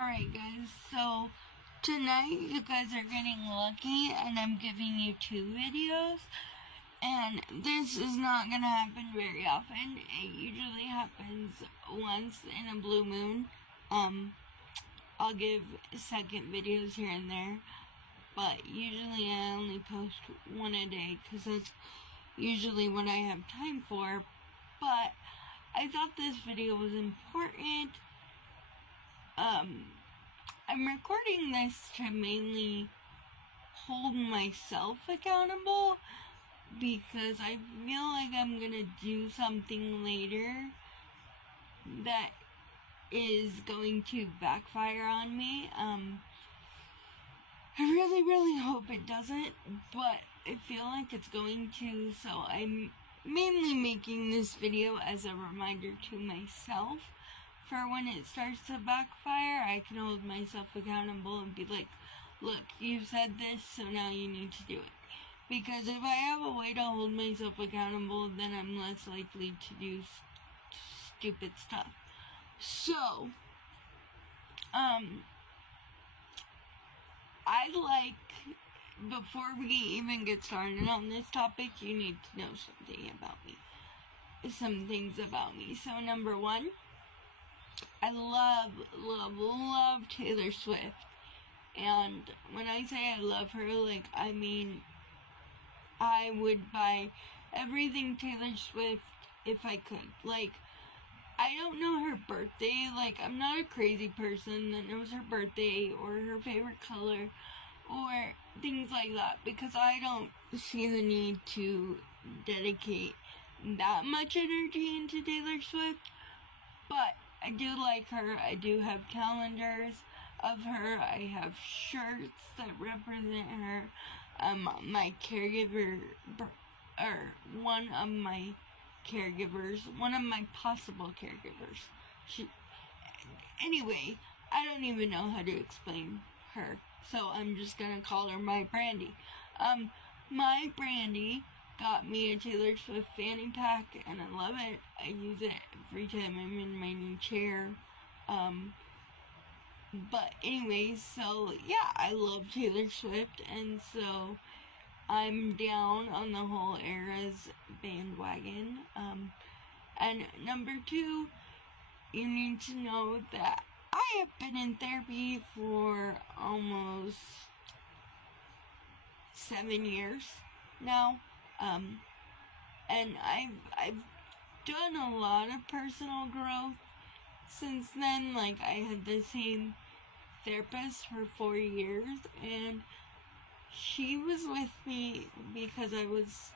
Alright guys, so tonight you guys are getting lucky and I'm giving you 2 videos, and this is not gonna happen very often. It usually happens once in a blue moon. I'll give second videos here and there, but usually I only post one a day because that's usually what I have time for. But I thought this video was important. I'm recording this to mainly hold myself accountable because I feel like I'm gonna do something later that is going to backfire on me. I really hope it doesn't, but I feel like it's going to, so I'm mainly making this video as a reminder to myself. For when it starts to backfire, I can hold myself accountable and be like, look, you said this, so now you need to do it. Because if I have a way to hold myself accountable, then I'm less likely to do stupid stuff. So, before we even get started on this topic, you need to know something about me. Some things about me. So, number 1, I love Taylor Swift. And when I say I love her, I mean, I would buy everything Taylor Swift if I could. I don't know her birthday. I'm not a crazy person that knows her birthday or her favorite color or things like that, because I don't see the need to dedicate that much energy into Taylor Swift. But I do like her. I do have calendars of her. I have shirts that represent her. My caregiver, or one of my possible caregivers. Anyway, I don't even know how to explain her, so I'm just gonna call her my Brandy. My Brandy got me a Taylor Swift fanny pack, and I love it. I use it every time I'm in my new chair. But anyways, so yeah, I love Taylor Swift, and so I'm down on the whole Eras bandwagon. And number 2, you need to know that I have been in therapy for almost 7 years now. And I've done a lot of personal growth since then. I had the same therapist for 4 years, and she was with me because I was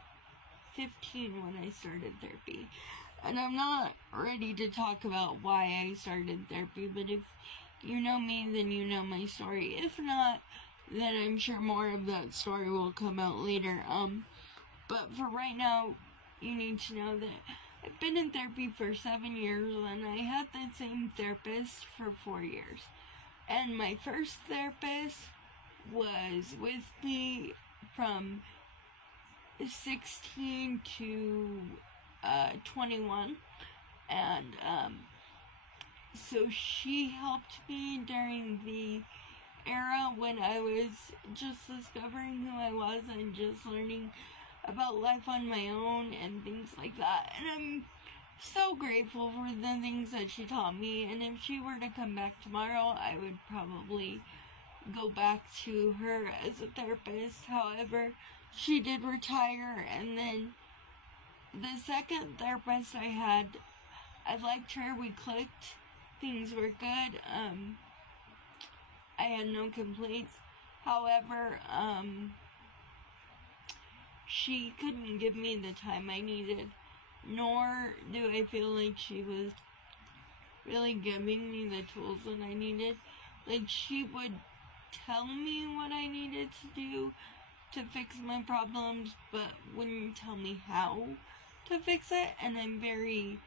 15 when I started therapy. And I'm not ready to talk about why I started therapy, but if you know me, then you know my story. If not, then I'm sure more of that story will come out later. But for right now, you need to know that I've been in therapy for 7 years, and I had the same therapist for 4 years. And my first therapist was with me from 16 to 21, and so she helped me during the era when I was just discovering who I was and just learning about life on my own and things like that. And I'm so grateful for the things that she taught me, and if she were to come back tomorrow, I would probably go back to her as a therapist. However, she did retire, and then the second therapist I had, I liked her, we clicked, things were good, I had no complaints. However, she couldn't give me the time I needed, nor do I feel like she was really giving me the tools that I needed. She would tell me what I needed to do to fix my problems, but wouldn't tell me how to fix it. And I'm very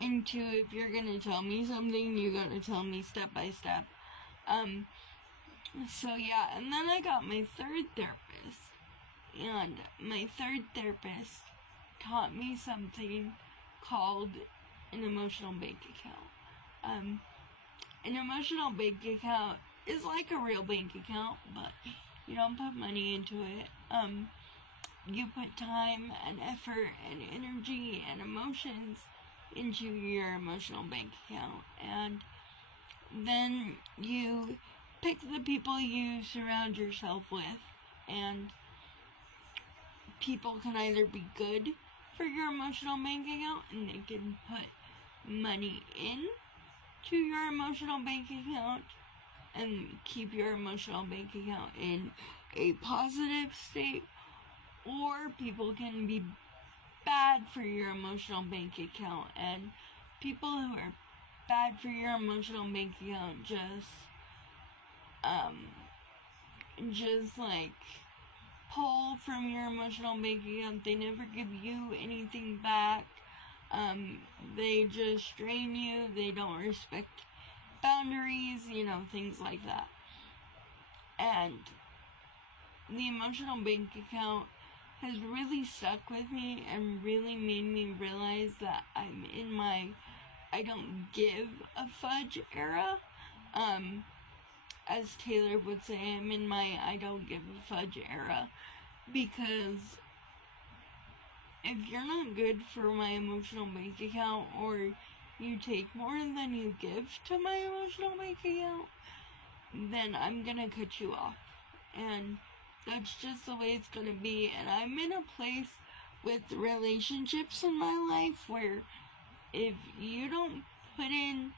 into, if you're gonna tell me something, you gotta tell me step by step. So yeah, and then I got my third therapist, and my third therapist taught me something called an emotional bank account. an emotional bank account is like a real bank account, but you don't put money into it. You put time and effort and energy and emotions into your emotional bank account, and then you pick the people you surround yourself with, and people can either be good for your emotional bank account and they can put money in to your emotional bank account and keep your emotional bank account in a positive state, or people can be bad for your emotional bank account, and people who are bad for your emotional bank account just like pull from your emotional bank account. They never give you anything back. They just drain you. They don't respect boundaries, things like that. And the emotional bank account has really stuck with me and really made me realize that I'm in my I don't give a fudge era. As Taylor would say, I'm in my I don't give a fudge era, because if you're not good for my emotional bank account, or you take more than you give to my emotional bank account, then I'm gonna cut you off. And that's just the way it's gonna be. And I'm in a place with relationships in my life where if you don't put in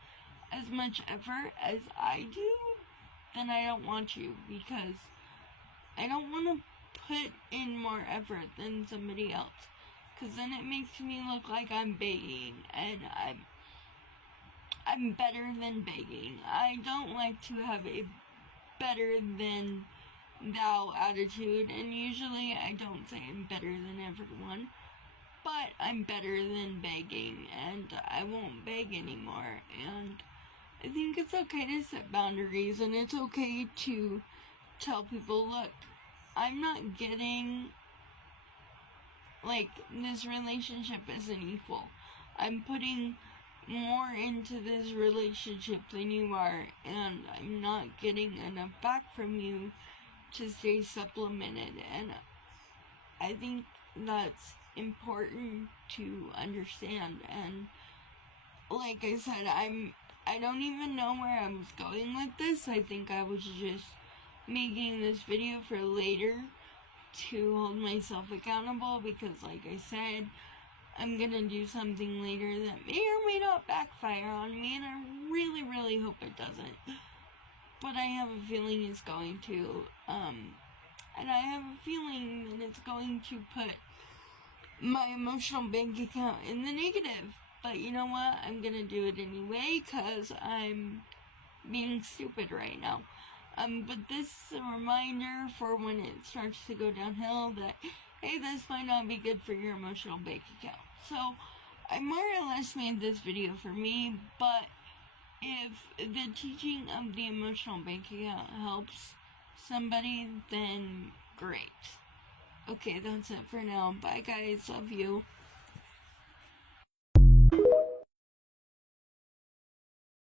as much effort as I do, then I don't want you, because I don't want to put in more effort than somebody else, because then it makes me look like I'm begging, and I'm better than begging. I don't like to have a better than thou attitude, and usually I don't say I'm better than everyone, but I'm better than begging, and I won't beg anymore. And I think it's okay to set boundaries, and it's okay to tell people, look, I'm not getting, this relationship isn't equal. I'm putting more into this relationship than you are, and I'm not getting enough back from you to stay supplemented. And I think that's important to understand. And like I said, I don't even know where I was going with this. I think I was just making this video for later to hold myself accountable, because like I said, I'm gonna do something later that may or may not backfire on me, and I really, really hope it doesn't. But I have a feeling it's going to, and I have a feeling that it's going to put my emotional bank account in the negative. But you know what? I'm gonna do it anyway, because I'm being stupid right now. But this is a reminder for when it starts to go downhill that, hey, this might not be good for your emotional bank account. So, I more or less made this video for me, but if the teaching of the emotional bank account helps somebody, then great. Okay, that's it for now. Bye guys, love you.